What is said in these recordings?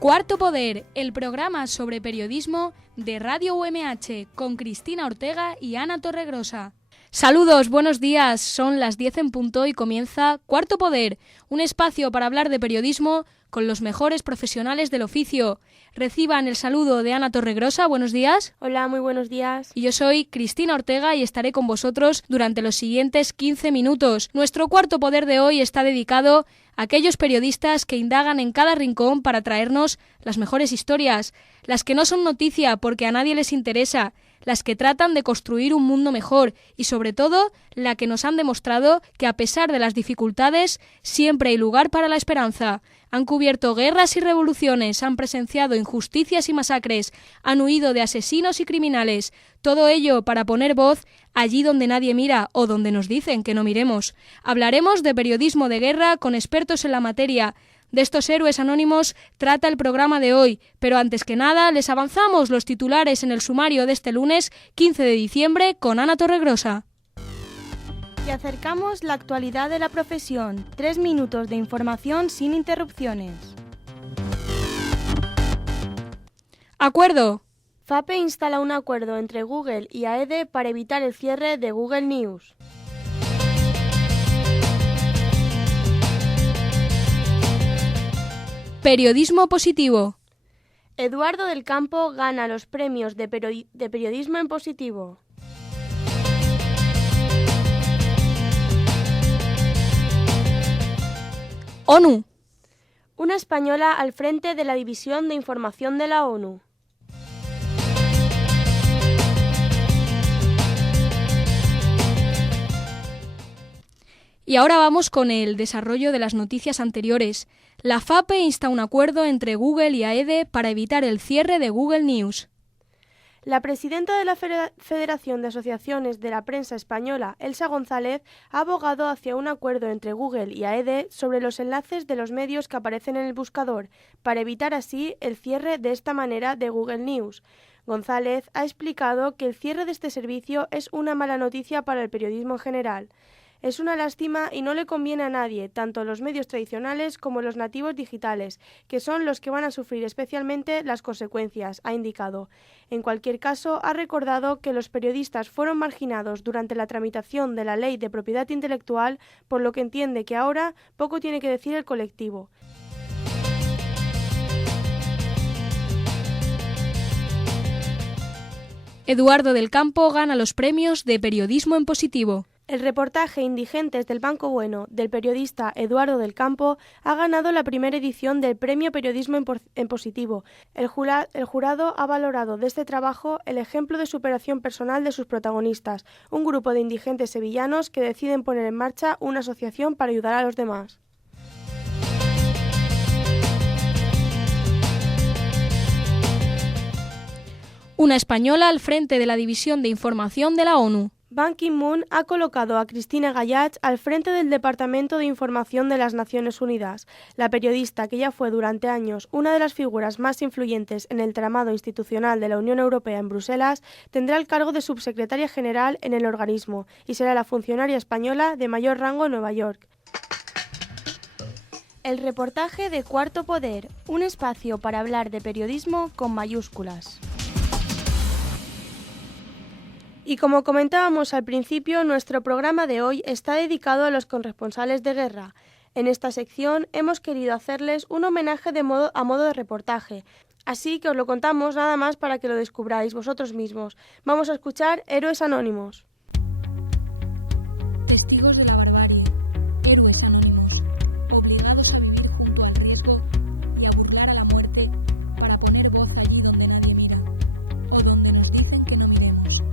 Cuarto Poder, el programa sobre periodismo de Radio UMH con Cristina Ortega y Ana Torregrosa. Saludos, buenos días, son las 10 en punto y comienza Cuarto Poder, un espacio para hablar de periodismo con los mejores profesionales del oficio. Reciban el saludo de Ana Torregrosa, buenos días. Hola, muy buenos días. Y yo soy Cristina Ortega y estaré con vosotros durante los siguientes 15 minutos. Nuestro Cuarto Poder de hoy está dedicado a aquellos periodistas que indagan en cada rincón para traernos las mejores historias, las que no son noticia porque a nadie les interesa, las que tratan de construir un mundo mejor y, sobre todo, la que nos han demostrado que, a pesar de las dificultades, siempre hay lugar para la esperanza. Han cubierto guerras y revoluciones, han presenciado injusticias y masacres, han huido de asesinos y criminales. Todo ello para poner voz allí donde nadie mira o donde nos dicen que no miremos. Hablaremos de periodismo de guerra con expertos en la materia. De estos héroes anónimos trata el programa de hoy, pero antes que nada les avanzamos los titulares en el sumario de este lunes 15 de diciembre con Ana Torregrosa. Y acercamos la actualidad de la profesión. 3 minutos de información sin interrupciones. Acuerdo. FAPE instala un acuerdo entre Google y AEDE para evitar el cierre de Google News. Periodismo positivo. Eduardo del Campo gana los premios de periodismo en positivo. ONU. Una española al frente de la División de Información de la ONU. Y ahora vamos con el desarrollo de las noticias anteriores. La FAPE insta un acuerdo entre Google y AEDE para evitar el cierre de Google News. La presidenta de la Federación de Asociaciones de la Prensa Española, Elsa González, ha abogado hacia un acuerdo entre Google y AEDE sobre los enlaces de los medios que aparecen en el buscador, para evitar así el cierre de esta manera de Google News. González ha explicado que el cierre de este servicio es una mala noticia para el periodismo en general. Es una lástima y no le conviene a nadie, tanto los medios tradicionales como los nativos digitales, que son los que van a sufrir especialmente las consecuencias, ha indicado. En cualquier caso, ha recordado que los periodistas fueron marginados durante la tramitación de la Ley de Propiedad Intelectual, por lo que entiende que ahora poco tiene que decir el colectivo. Eduardo del Campo gana los premios de periodismo en positivo. El reportaje Indigentes del Banco Bueno del periodista Eduardo del Campo ha ganado la primera edición del Premio Periodismo en Positivo. El jurado ha valorado de este trabajo el ejemplo de superación personal de sus protagonistas, un grupo de indigentes sevillanos que deciden poner en marcha una asociación para ayudar a los demás. Una española al frente de la División de Información de la ONU. Ban Ki-moon ha colocado a Cristina Gallach al frente del Departamento de Información de las Naciones Unidas. La periodista, que ya fue durante años una de las figuras más influyentes en el tramado institucional de la Unión Europea en Bruselas, tendrá el cargo de subsecretaria general en el organismo y será la funcionaria española de mayor rango en Nueva York. El reportaje de Cuarto Poder, un espacio para hablar de periodismo con mayúsculas. Y como comentábamos al principio, nuestro programa de hoy está dedicado a los corresponsales de guerra. En esta sección hemos querido hacerles un homenaje a modo de reportaje, así que os lo contamos nada más para que lo descubráis vosotros mismos. Vamos a escuchar Héroes Anónimos. Testigos de la barbarie, héroes anónimos, obligados a vivir junto al riesgo y a burlar a la muerte para poner voz allí donde nadie mira, o donde nos dicen que no miremos.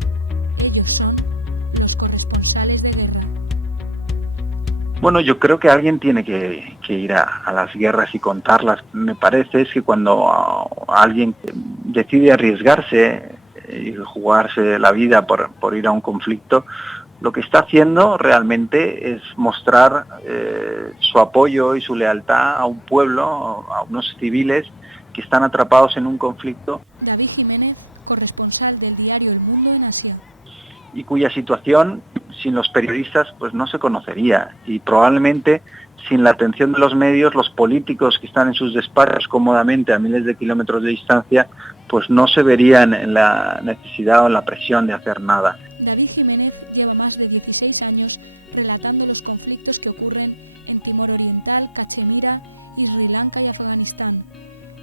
Ellos son los corresponsales de guerra. Bueno, yo creo que alguien tiene que ir a las guerras y contarlas. Me parece es que cuando alguien decide arriesgarse y jugarse la vida por ir a un conflicto, lo que está haciendo realmente es mostrar su apoyo y su lealtad a un pueblo, a unos civiles que están atrapados en un conflicto. David Jiménez, corresponsal del diario El Mundo en Asia. Y cuya situación sin los periodistas pues no se conocería, y probablemente sin la atención de los medios, los políticos que están en sus despachos cómodamente a miles de kilómetros de distancia, pues no se verían en la necesidad o en la presión de hacer nada. David Jiménez lleva más de 16 años relatando los conflictos que ocurren en Timor Oriental, Cachemira, Sri Lanka y Afganistán.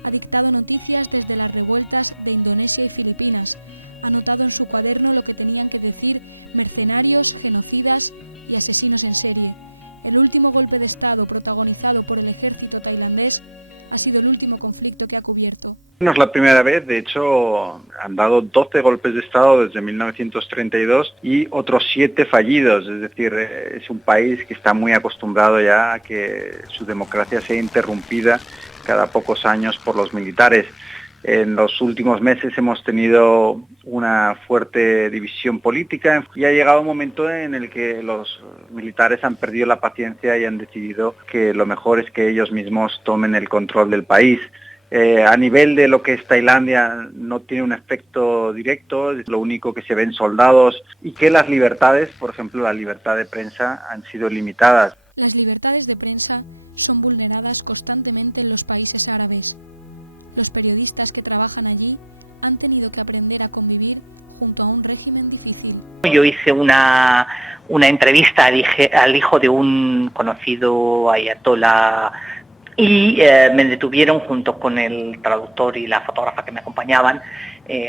Ha dictado noticias desde las revueltas de Indonesia y Filipinas. Ha anotado en su cuaderno lo que tenían que decir mercenarios, genocidas y asesinos en serie. El último golpe de Estado protagonizado por el ejército tailandés ha sido el último conflicto que ha cubierto. No es la primera vez, de hecho han dado 12 golpes de Estado desde 1932 y otros 7 fallidos, es decir, es un país que está muy acostumbrado ya a que su democracia sea interrumpida cada pocos años por los militares. En los últimos meses hemos tenido una fuerte división política y ha llegado un momento en el que los militares han perdido la paciencia y han decidido que lo mejor es que ellos mismos tomen el control del país. A nivel de lo que es Tailandia no tiene un efecto directo, es lo único que se ven soldados, y que las libertades, por ejemplo la libertad de prensa, han sido limitadas. Las libertades de prensa son vulneradas constantemente en los países árabes. Los periodistas que trabajan allí han tenido que aprender a convivir junto a un régimen difícil. Yo hice una entrevista al hijo de un conocido ayatolá y me detuvieron junto con el traductor y la fotógrafa que me acompañaban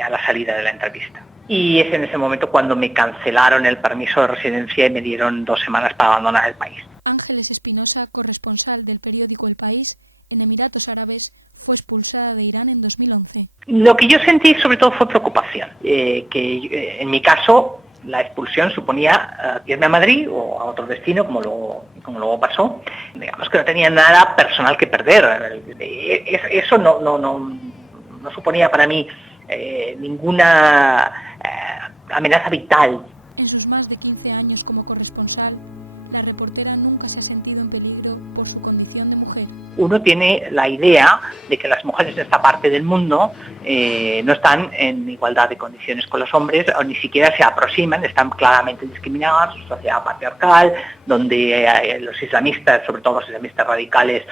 a la salida de la entrevista. Y es en ese momento cuando me cancelaron el permiso de residencia y me dieron 2 semanas para abandonar el país. Ángeles Espinosa, corresponsal del periódico El País en Emiratos Árabes, fue expulsada de Irán en 2011. Lo que yo sentí sobre todo fue preocupación, que en mi caso la expulsión suponía irme a Madrid o a otro destino, como luego pasó. Digamos que no tenía nada personal que perder. Eso no suponía para mí ninguna amenaza vital. En sus más de 15 años como corresponsal, la reportera nunca se ha sentido en peligro por su condición de mujer. Uno tiene la idea de que las mujeres de esta parte del mundo no están en igualdad de condiciones con los hombres, o ni siquiera se aproximan, están claramente discriminadas, una sociedad patriarcal, donde los islamistas, sobre todo los islamistas radicales,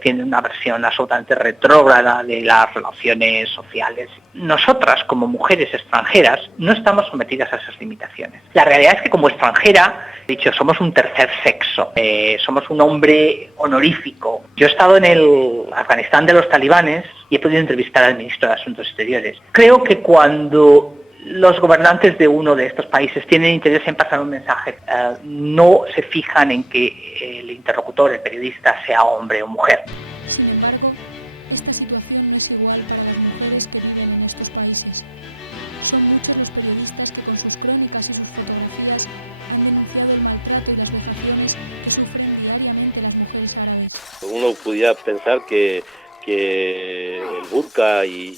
tienen una versión absolutamente retrógrada de las relaciones sociales. Nosotras, como mujeres extranjeras, no estamos sometidas a esas limitaciones. La realidad es que como extranjera, dicho, somos un tercer sexo, somos un hombre honorífico. Yo he estado en el Afganistán de los talibanes y he podido entrevistar al ministro de Asuntos Exteriores. Creo que cuando los gobernantes de uno de estos países tienen interés en pasar un mensaje, no se fijan en que el interlocutor, el periodista, sea hombre o mujer. Sin embargo, esta situación no es igual para las mujeres que viven en estos países. Son muchos los periodistas que con sus crónicas y sus fotografías han denunciado el maltrato y las vejaciones que sufren diariamente las mujeres árabes. Uno pudiera pensar que el burka y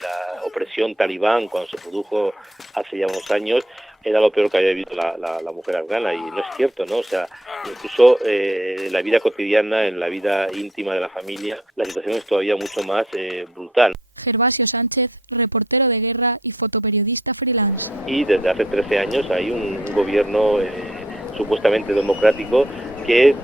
la opresión talibán, cuando se produjo hace ya unos años, era lo peor que había vivido la mujer afgana, y no es cierto, ¿no? O sea, incluso en la vida cotidiana, en la vida íntima de la familia, la situación es todavía mucho más brutal. Gervasio Sánchez, reportero de guerra y fotoperiodista freelance. Y desde hace 13 años hay un gobierno supuestamente democrático que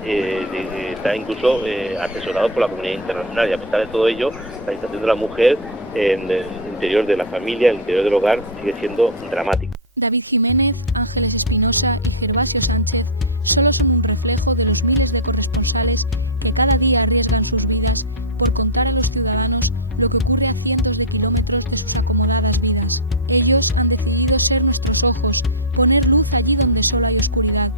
está incluso asesorado por la comunidad internacional, y a pesar de todo ello, la situación de la mujer en el interior de la familia, en el interior del hogar, sigue siendo dramática. David Jiménez, Ángeles Espinosa y Gervasio Sánchez solo son un reflejo de los miles de corresponsales que cada día arriesgan sus vidas por contar a los ciudadanos lo que ocurre a cientos de kilómetros de sus acomodadas vidas. Ellos han decidido ser nuestros ojos, poner luz allí donde solo hay oscuridad.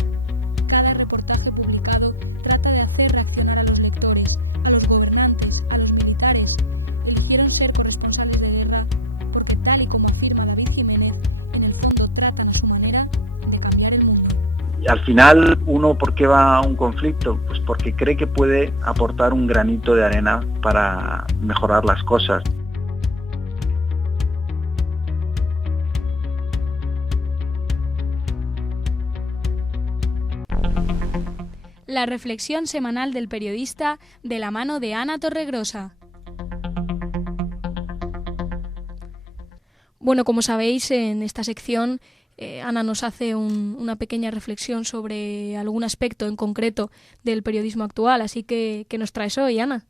Cada reportaje publicado trata de hacer reaccionar a los lectores, a los gobernantes, a los militares. Eligieron ser corresponsales de guerra porque, tal y como afirma David Jiménez, en el fondo tratan a su manera de cambiar el mundo. Y al final, ¿uno por qué va a un conflicto? Pues porque cree que puede aportar un granito de arena para mejorar las cosas. La reflexión semanal del periodista de la mano de Ana Torregrosa. Bueno, como sabéis, en esta sección Ana nos hace una pequeña reflexión sobre algún aspecto en concreto del periodismo actual. Así que, ¿qué nos traes hoy, Ana?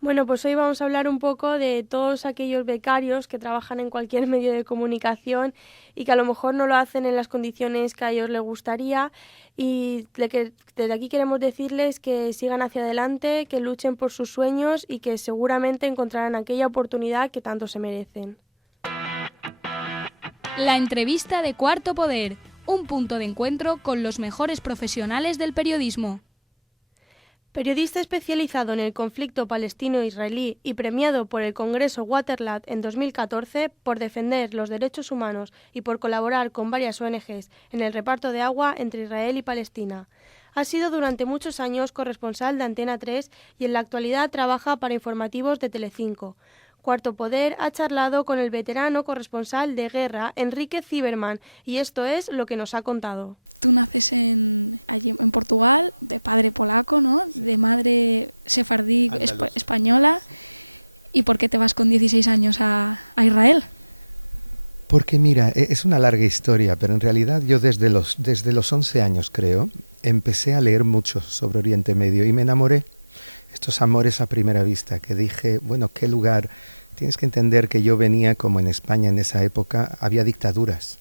Bueno, pues hoy vamos a hablar un poco de todos aquellos becarios que trabajan en cualquier medio de comunicación y que a lo mejor no lo hacen en las condiciones que a ellos les gustaría, y desde aquí queremos decirles que sigan hacia adelante, que luchen por sus sueños y que seguramente encontrarán aquella oportunidad que tanto se merecen. La entrevista de Cuarto Poder, un punto de encuentro con los mejores profesionales del periodismo. Periodista especializado en el conflicto palestino-israelí y premiado por el Congreso Waterloo en 2014 por defender los derechos humanos y por colaborar con varias ONGs en el reparto de agua entre Israel y Palestina. Ha sido durante muchos años corresponsal de Antena 3 y en la actualidad trabaja para informativos de Telecinco. Cuarto Poder ha charlado con el veterano corresponsal de guerra, Enrique Zimmerman, y esto es lo que nos ha contado. Tú naces allí en Portugal, de padre polaco, ¿no? De madre sefardí española. ¿Y por qué te vas con 16 años a Israel? Porque mira, es una larga historia, pero en realidad yo desde los 11 años, creo, empecé a leer mucho sobre Oriente Medio y me enamoré. Estos amores a primera vista, que dije, bueno, qué lugar. Tienes que entender que yo venía, como en España en esa época, había dictaduras.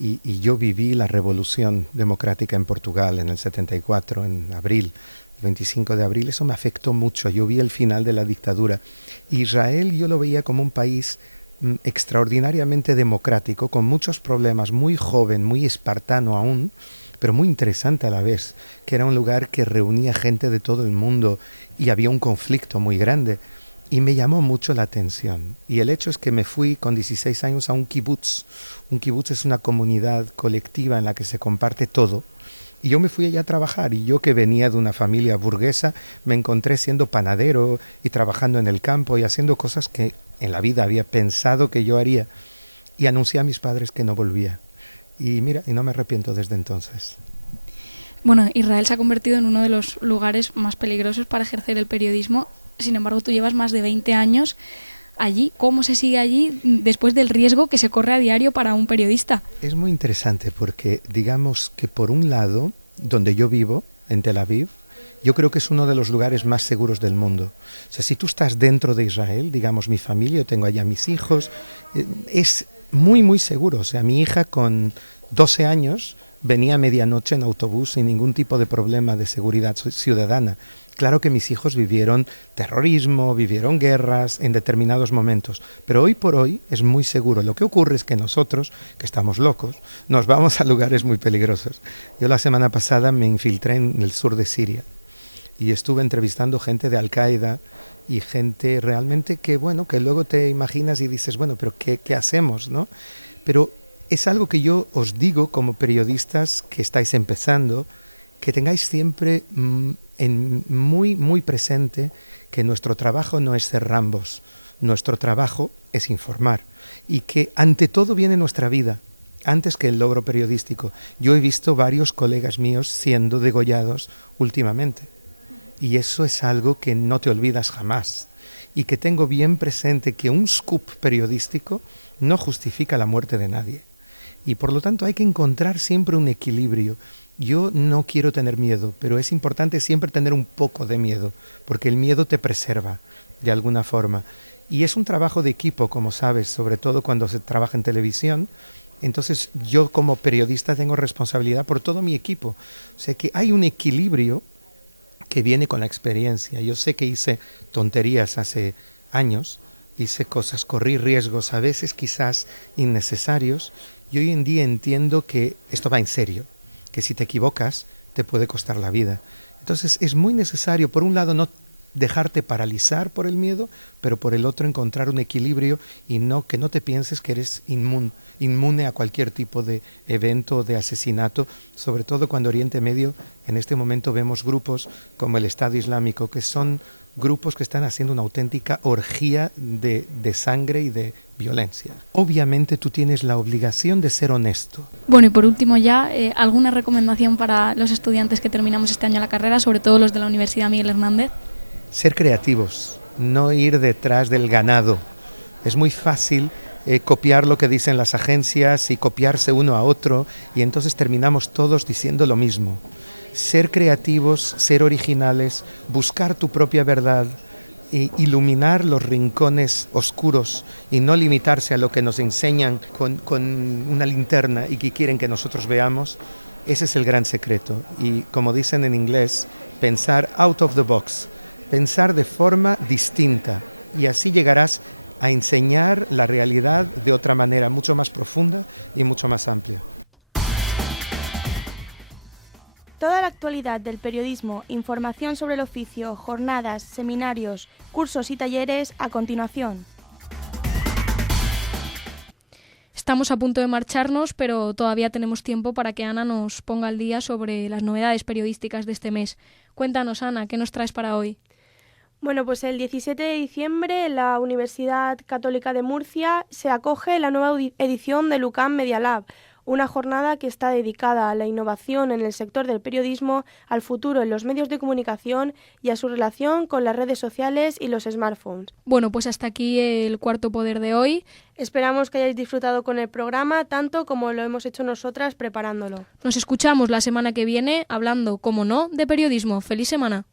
Y yo viví la revolución democrática en Portugal en el 74, en abril, el 25 de abril. Eso me afectó mucho. Yo vi el final de la dictadura. Israel yo lo veía como un país extraordinariamente democrático, con muchos problemas, muy joven, muy espartano aún, pero muy interesante a la vez, que era un lugar que reunía gente de todo el mundo y había un conflicto muy grande. Y me llamó mucho la atención. Y el hecho es que me fui con 16 años a un kibutz. Un kibutz es una comunidad colectiva en la que se comparte todo. Y yo me fui allá a trabajar. Y yo, que venía de una familia burguesa, me encontré siendo panadero y trabajando en el campo y haciendo cosas que en la vida había pensado que yo haría. Y anuncié a mis padres que no volvía. Y mira, y no me arrepiento desde entonces. Bueno, Israel se ha convertido en uno de los lugares más peligrosos para ejercer el periodismo. Sin embargo, tú llevas más de 20 años allí. ¿Cómo se sigue allí después del riesgo que se corre a diario para un periodista? Es muy interesante porque, digamos que por un lado, donde yo vivo, en Tel Aviv, yo creo que es uno de los lugares más seguros del mundo. O sea, si tú estás dentro de Israel, digamos mi familia, yo tengo allá mis hijos, es muy, muy seguro. O sea, mi hija con 12 años venía a medianoche en autobús sin ningún tipo de problema de seguridad ciudadana. Claro que mis hijos vivieron terrorismo, vivieron guerras en determinados momentos, pero hoy por hoy es muy seguro. Lo que ocurre es que nosotros, que estamos locos, nos vamos a lugares muy peligrosos. Yo la semana pasada me infiltré en el sur de Siria y estuve entrevistando gente de Al-Qaeda y gente realmente que, bueno, que luego te imaginas y dices, bueno, pero ¿qué hacemos, no? Pero es algo que yo os digo como periodistas que estáis empezando, que tengáis siempre muy, muy presente que nuestro trabajo no es ser Rambos, nuestro trabajo es informar y que ante todo viene nuestra vida, antes que el logro periodístico. Yo he visto varios colegas míos siendo degollados últimamente y eso es algo que no te olvidas jamás y que tengo bien presente que un scoop periodístico no justifica la muerte de nadie. Y por lo tanto hay que encontrar siempre un equilibrio. Yo no quiero tener miedo, pero es importante siempre tener un poco de miedo, porque el miedo te preserva de alguna forma. Y es un trabajo de equipo, como sabes, sobre todo cuando se trabaja en televisión. Entonces yo como periodista tengo responsabilidad por todo mi equipo. O sea que hay un equilibrio que viene con la experiencia. Yo sé que hice tonterías hace años, hice cosas, corrí riesgos a veces quizás innecesarios, y hoy en día entiendo que esto va en serio, que si te equivocas te puede costar la vida. Entonces es muy necesario, por un lado, no dejarte paralizar por el miedo, pero por el otro encontrar un equilibrio y que no te pienses que eres inmune a cualquier tipo de evento o de asesinato, sobre todo cuando Oriente Medio, en este momento vemos grupos como el Estado Islámico, que son grupos que están haciendo una auténtica orgía de sangre y de violencia. Obviamente tú tienes la obligación de ser honesto. Bueno, y por último ya, ¿alguna recomendación para los estudiantes que terminamos este año la carrera, sobre todo los de la Universidad Miguel Hernández? Ser creativos, no ir detrás del ganado. Es muy fácil copiar lo que dicen las agencias y copiarse uno a otro, y entonces terminamos todos diciendo lo mismo. Ser creativos, ser originales, buscar tu propia verdad, e iluminar los rincones oscuros y no limitarse a lo que nos enseñan con una linterna y que quieren que nosotros veamos. Ese es el gran secreto. Y como dicen en inglés, pensar out of the box, pensar de forma distinta, y así llegarás a enseñar la realidad de otra manera mucho más profunda y mucho más amplia. Toda la actualidad del periodismo, información sobre el oficio, jornadas, seminarios, cursos y talleres a continuación. Estamos a punto de marcharnos, pero todavía tenemos tiempo para que Ana nos ponga al día sobre las novedades periodísticas de este mes. Cuéntanos, Ana, ¿qué nos traes para hoy? Bueno, pues el 17 de diciembre en la Universidad Católica de Murcia se acoge la nueva edición del UCAM Media Lab, una jornada que está dedicada a la innovación en el sector del periodismo, al futuro en los medios de comunicación y a su relación con las redes sociales y los smartphones. Bueno, pues hasta aquí el cuarto poder de hoy. Esperamos que hayáis disfrutado con el programa tanto como lo hemos hecho nosotras preparándolo. Nos escuchamos la semana que viene hablando, como no, de periodismo. ¡Feliz semana!